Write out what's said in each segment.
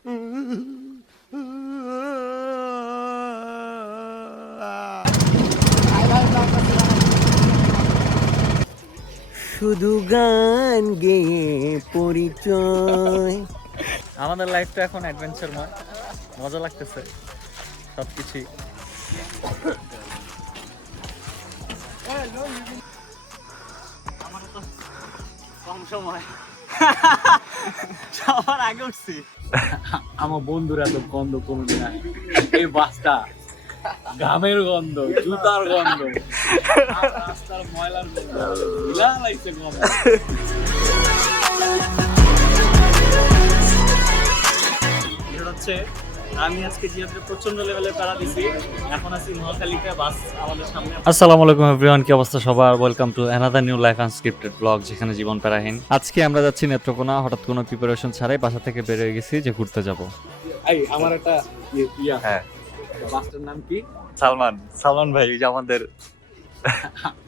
শুধু গান গেয়ে পরিচয়। আমাদের লাইফটা এখন অ্যাডভেঞ্চারময়, মজা লাগতেছে সবকিছুই। কম সময় সবার আগে উঠছি। আমার বন্ধুরা তো গন্ধ কমবে না, এই বাসটা ঘামের গন্ধ, জুতার গন্ধ, রাস্তার ময়লার গন্ধ, লাগছে গন্ধ। হচ্ছে আমি আজকে জিয়াতে প্রচন্ড লেভেলে প্যারা দিছি, এখন আছি মহাখালীতে, বাস আমাদের সামনে। আসসালামু আলাইকুম এভরিওয়ান, কি অবস্থা সবার? Welcome to another new life unscripted blog, যেখানে জীবন প্যারাহীন। আজকে আমরা যাচ্ছি নেত্রকোনা। হঠাৎ কোনো প্রিপারেশন ছাড়াই বাসা থেকে বের হয়ে গেছি যে ঘুরতে যাব। এই আমার একটা হ্যাঁ, বাসটার নাম কি? সালমান ভাই, যে আমাদের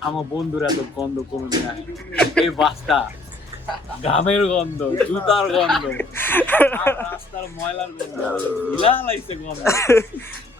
আমার বন্ধুরা তো গন্ধ কমবে না, এই বাসটা ঘামের গন্ধ, জুতার গন্ধ, রাস্তার ময়লার গন্ধ, লাগছে গন্ধ।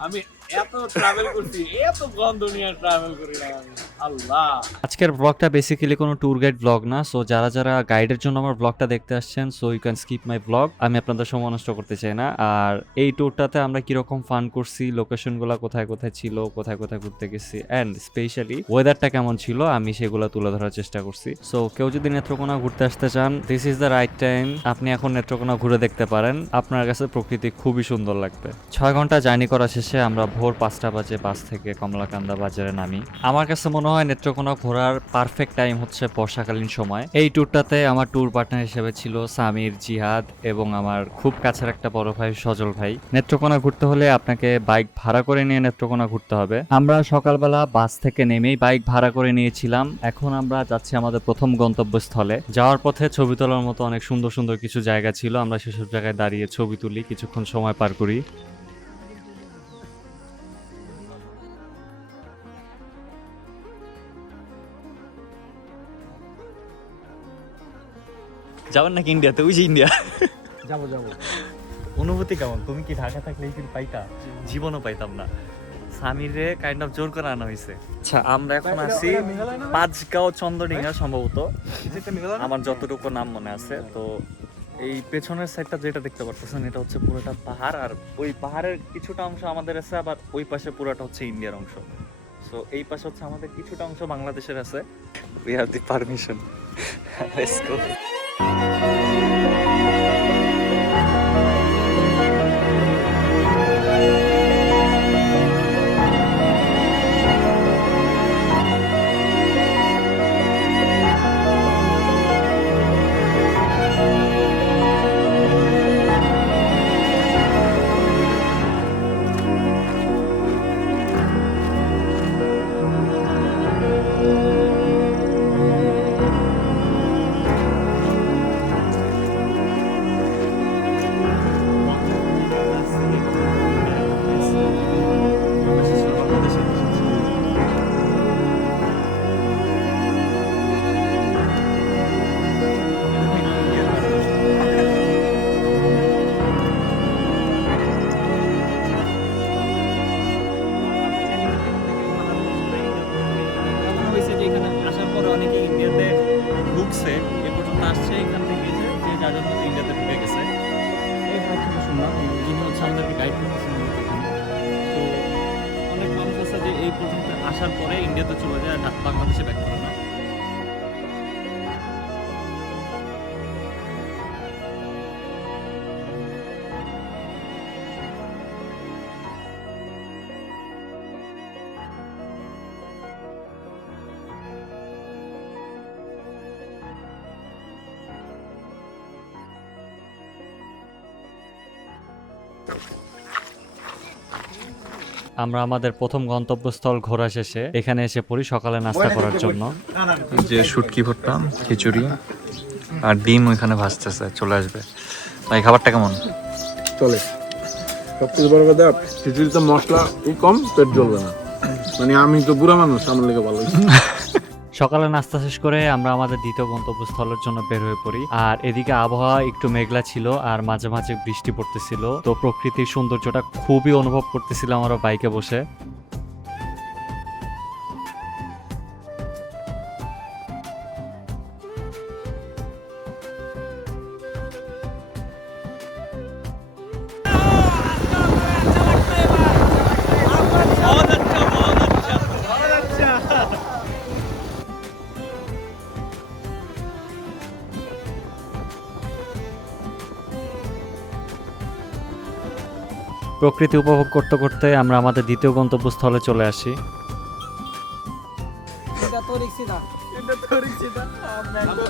আমি এত ট্রাভেল করছি, এত গন্ধ নিয়ে ট্রাভেল করি না আমি। আল্লাহ, আজকের ব্লগটা বেসিক্যালি কোনো ট্যুর গাইড ব্লগ না। সো যারা যারা গাইডের জন্য আমার ব্লগটা দেখতে আসছেন, so you can skip my blog. আমি আপনাদের সময় নষ্ট করতে চাই না। আর এই ট্যুরটাতে আমরা কিরকম ফান করছি, লোকেশনগুলো কোথায় কোথায় ছিল, কোথায় কোথায় ঘুরতে গেছি, অ্যান্ড স্পেশালি ওয়েদারটা কেমন ছিল, আমি সেগুলো তুলে ধরার চেষ্টা করছি। সো কেউ যদি নেত্রকোনা ঘুরতে আসতে চান, this is the right time. আপনি এখন নেত্রকোনা ঘুরে দেখতে পারেন, আপনার কাছে প্রকৃতি খুবই সুন্দর লাগবে। 6 ঘন্টা জার্নি করা শেষে আমরা ভোর 5টা বাজে বাস থেকে কমলাকান্দা বাজারে নামি। আমার কাছে মনে হয় নেত্রকোনা ঘোরার পারফেক্ট টাইম হচ্ছে বর্ষাকালীন সময়। এই ট্যুরটাতে আমার ট্যুর পার্টনার হিসেবে ছিল সামির, জিহাদ এবং আমার খুব কাছের একটা বড় ভাই সজল ভাই। নেত্রকোনা ঘুরতে হলে আপনাকে বাইক ভাড়া করে নিয়ে নেত্রকোনা ঘুরতে হবে। আমরা সকালবেলা বাস থেকে নেমেই বাইক ভাড়া করে নিয়েছিলাম। এখন আমরা যাচ্ছি আমাদের প্রথম গন্তব্যস্থলে। যাওয়ার পথে ছবি তোলার মতো অনেক সুন্দর সুন্দর কিছু জায়গা ছিল। আমরা সেসব জায়গায় দাঁড়িয়ে ছবি তুলি, কিছুক্ষণ সময় পার করি। যাবেন নাকি ইন্ডিয়াতে? ওই যে ইন্ডিয়া যাবো। অনুভূতি কেমন? তুমি কি ঢাকা থাকলে এই ফিল পাইতা? জীবনও পাইতাম না। সামিরে কাইন্ড অফ জোর করে আনা হয়েছে। আচ্ছা, আমরা এখন আছি পাঁচগাঁও চন্দ্রডিঙ্গা সম্ভবত, আমার যতটুকু নাম মনে আছে। তো এই পেছনের সাইডটা যেটা দেখতে পারতেছেন, এটা হচ্ছে পুরোটা পাহাড়, আর ওই পাহাড়ের কিছুটা অংশ আমাদের আছে, আবার ওই পাশে পুরোটা হচ্ছে ইন্ডিয়ার অংশ। সো এই পাশে হচ্ছে আমাদের কিছুটা অংশ বাংলাদেশের আছে। We have the permission, let's go. অনেকে ইন্ডিয়াতে ঢুকছে, এ পর্যন্ত আসছে এখান থেকে, যে যার জন্য ইন্ডিয়াতে ঢুকে গেছে। এই ভাই থেকে শুনলাম, যিনি হচ্ছে আমাদেরকে গাইড করতেছেন এখানে। তো অনেক মানুষ আছে যে এই পর্যন্ত আসার পরে ইন্ডিয়াতে চলে যায়, আর বাংলাদেশে ব্যাক করে না। আমরা আমাদের প্রথম গন্তব্যস্থল ঘোরা শেষে এখানে এসে পড়ি সকালে নাস্তা করার জন্য। যে শুটকি ভর্তা, খিচুড়ি আর ডিম ওইখানে ভাজতেছে, চলে আসবে। ভাই খাবারটা কেমন? চলে। সবথেকে বড় কথা, খিচুড়িতে মশলা কম, পেট জ্বলবে না। মানে আমি তো বুড়া মানুষ, আমার লেগে ভালো। সকালে নাস্তা শেষ করে আমরা আমাদের দ্বিতীয় গন্তব্যস্থলের জন্য বের হয়ে পড়ি। আর এদিকে আবহাওয়া একটু মেঘলা ছিল আর মাঝে মাঝে বৃষ্টি পড়তেছিল, তো প্রকৃতির সৌন্দর্যটা খুবই অনুভব করতেছিলাম আমরা বাইকে বসে। প্রকৃতি উপভোগ করতে করতে আমরা আমাদের দ্বিতীয় গন্তব্যস্থলে চলে আসি।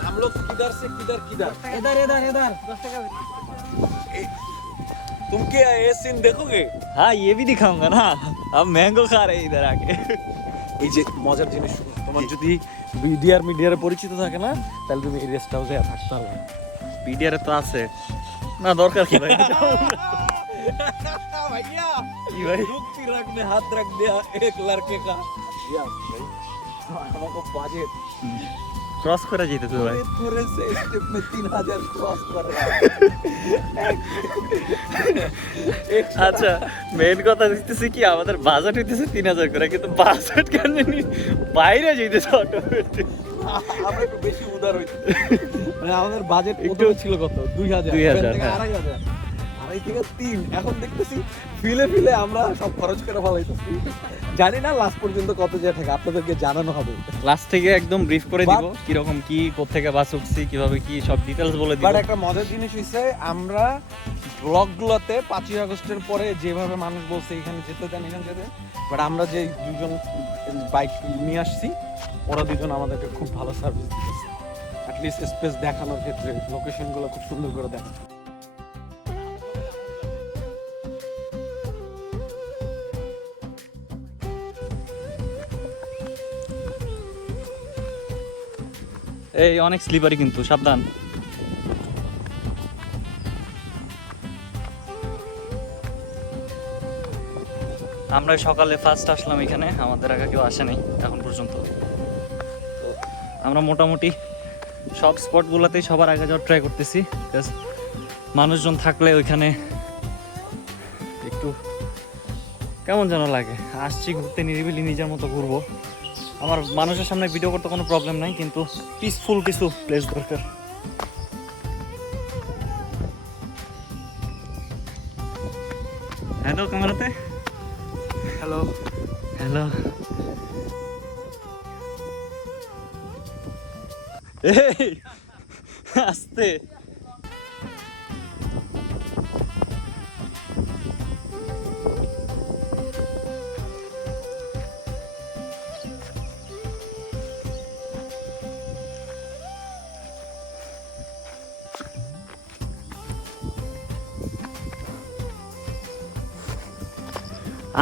हम लोग किधर से किधर किधर इधर 10 টাকা तुम क्या ये सीन देखोगे? हाँ ये भी दिखाऊंगा ना, अब मैंगो खा रहे हैं इधर आके। এই যে মজার জিনিস শুনো, তোমার যদি মিডিয়ার পরিচিত থাকে না, তাহলে তুমি এই রেস্ট হাউসে থাকতে পারবে। বিডিআর তো আছে না, দরকার কি ভাই? भैया কি ভাই? दुख की रग में हाथ रख दिया एक लड़के का। भैया भाई हमको बाजेट ক্রস করে যেতেছে ভাই। थोड़े से स्टेप में 3000 क्रॉस कर रहा है। আচ্ছা মেইন কথা দিতেছি কি, আমাদের বাজেট হইতেছে 3000 করে, কিন্তু বাজেট কেন জানি বাইরে যাইতেছে অটোমেটিক। আমরা একটু বেশি উদার হইছি, মানে আমাদের বাজেট একটু ছিল কত 2000 2000, থেকে হ্যাঁ। 2500 আড়াই থেকে 3 এখন দেখতেছি ফিলে আমরা সব খরচ করে ফেলাইতেছি। জানি না লাস্ট পর্যন্ত কত যে টাকা আপনাদেরকে জানানো হবে, লাস্ট থেকে একদম ব্রিফ করে দিব কি রকম কি কোত্থেকে বাস উঠছি কিভাবে কি সব ডিটেইলস বলে দিব। বাট একটা মজার জিনিস হইছে, আমরা ব্লগগুলোতে 5ই আগস্টের পরে যেভাবে মানুষ বলছে এখানে যেতে দেন এখানে যেতে, বাট আমরা যে দুজন বাইক নিয়ে আসছি ওরা দুজন আমাদেরকে খুব ভালো সার্ভিস দিতেছে, অ্যাটলিস্ট স্পেস দেখানোর ক্ষেত্রে লোকেশনগুলো খুব সুন্দর করে দেখাচ্ছে। এই অনেক স্লিপারি কিন্তু, সাবধান। আমরা সকালে ফার্স্ট আসলাম এখানে, আমাদের আগে কেউ আসে নাই এখন পর্যন্ত। তো আমরা মোটামুটি সব স্পটগুলোতেই সবার আগে যাওয়ার ট্রাই করতেছি, বিকজ মানুষজন থাকলে ওইখানে একটু কেমন যেন লাগে। আসছি ঘুরতে, নিরিবিলি নিজের মতো ঘুরবো। আমার মানুষের সামনে ভিডিও করতে কোনো প্রবলেম নাই, কিন্তু পিসফুল কিছু প্লেস দরকার। হ্যালো ক্যামেরাতে, হ্যালো হ্যালো। এই আস্তে।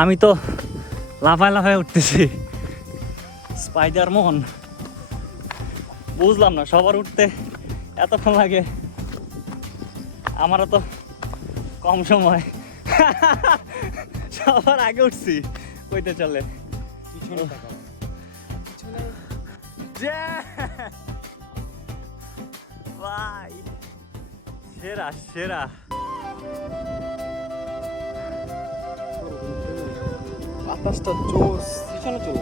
আমি তো লাফায় লাফায় উঠতেছি, স্পাইডার মন। বুঝলাম না সবার উঠতে এতক্ষণ লাগে, আমারও তো কম সময়। সবার আগে উঠছি কইতে চলে। ভাই সেরা সেরা। বাতাসটা জোস, পিছনে চলো।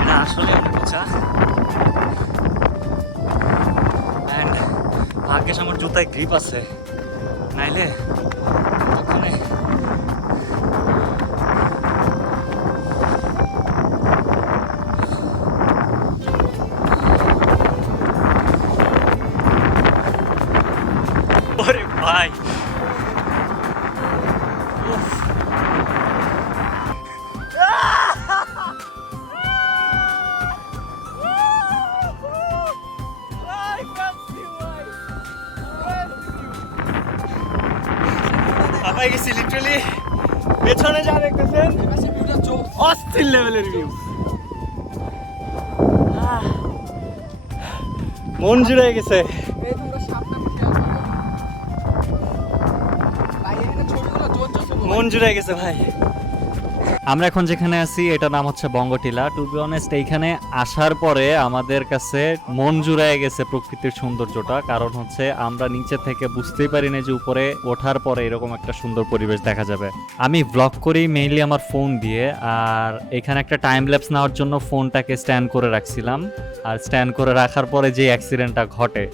এটা আসলে অনেক উঁচা, অ্যান্ড ভাগ্যেস আমার জুতায় গ্রিপ আছে, নাইলে ওখানে ওরে ভাই। উফ। হাঁপাই গেছি লিটারালি। পেছনে যা দেখতেছেন অস্থির লেভেলের ভিউ। মন জুড়ে গেছে। এই তোমরা সাপটা উঠে আসো। ভাই এখানে ছবিগুলো জোর মন জুড়ে গেছে ভাই। আমরা এখন যেখানে আছি এটার নাম হচ্ছে বঙ্গটিলা। টু বি অনেস্ট এইখানে আসার পরে আমাদের কাছে মন জুড়ায় গেছে প্রকৃতির সৌন্দর্যটা। কারণ হচ্ছে আমরা নিচে থেকে বুঝতেই পারি না যে উপরে ওঠার পরে এরকম একটা সুন্দর পরিবেশ দেখা যাবে। আমি ব্লগ করি মেইনলি আমার ফোন দিয়ে, আর এখানে একটা টাইম ল্যাপস নেওয়ার জন্য ফোনটাকে স্ট্যান্ড করে রাখছিলাম। আর স্ট্যান্ড করে রাখার পরে যে অ্যাক্সিডেন্টটা ঘটে